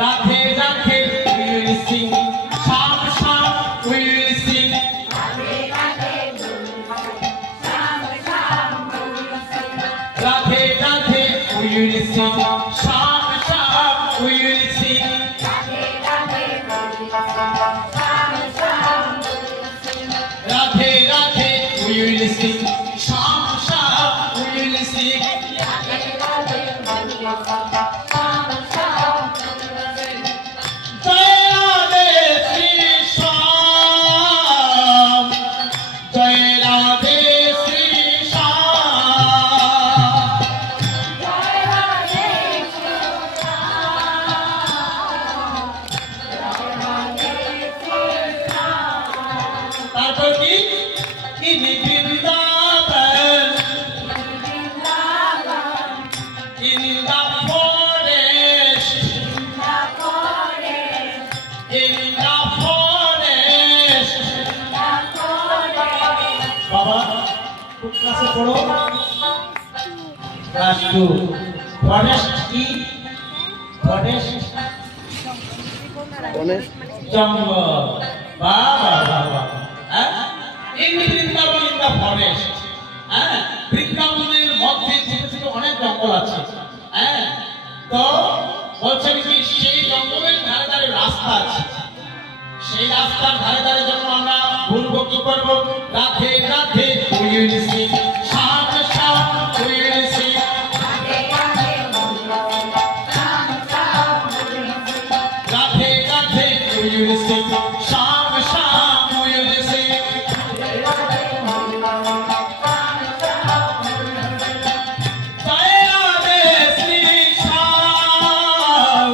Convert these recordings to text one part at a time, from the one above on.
Radhe Radhe we will sing, শাম শাম we will sing, Radhe Radhe we will sing, শাম শাম we will sing, Radhe Radhe we will sing, শাম শাম we will sing, জয় রাধে শ্রী শ্যাম, জয় রাধে শ্রী শ্যাম, তারপর কি ইনি বৃন্দাবন, ইনি দা ফরেস্ট, ইনি দা ফরেস্ট। বাবা কোন ক্লাসে পড়ো? ক্লাস 2। ফরেস্ট কি? ফরেস্ট জঙ্গল। বাহ বাহ বাহ বাহ। হ্যাঁ, ইনি বৃন্দাবন ইন দা ফরেস্ট। হ্যাঁ, বৃন্দাবনের মধ্যে ছোট ছোট অনেক জঙ্গল আছে। হ্যাঁ, তো বলছেন কি সেই জঙ্গলের ধারে ধারে রাস্তা আছে, সেই রাস্তার ধারে ধারে যখন আমরা ঘুরবো কি করবো? Radhe Radhe we will sing, শাম শাম we will sing, Radhe Radhe we will sing, শাম শাম we will sing, জয় রাধে শ্রী শ্যাম,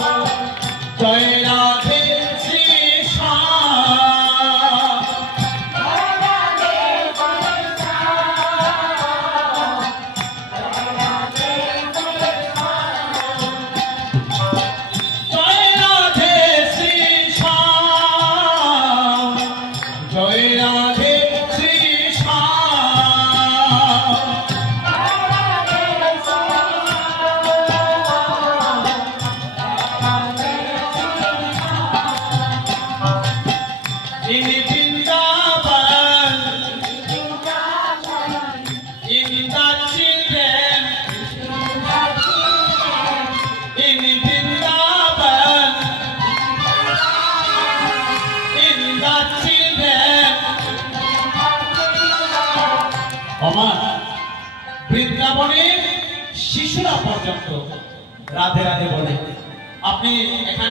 জয় রাধে শ্রী শ্যাম, জয় রাধে শ্রী শ্যাম, জয় রাধে শ্রী শ্যাম, ইনি বৃন্দাবন, ইনি দা চিলড্রেন, ইনি বৃন্দাবন, ইনি দা চিলড্রেন। আমার বৃন্দাবনের শিশুরা পর্যন্ত রাধে রাধে বলে। আপনি এখানে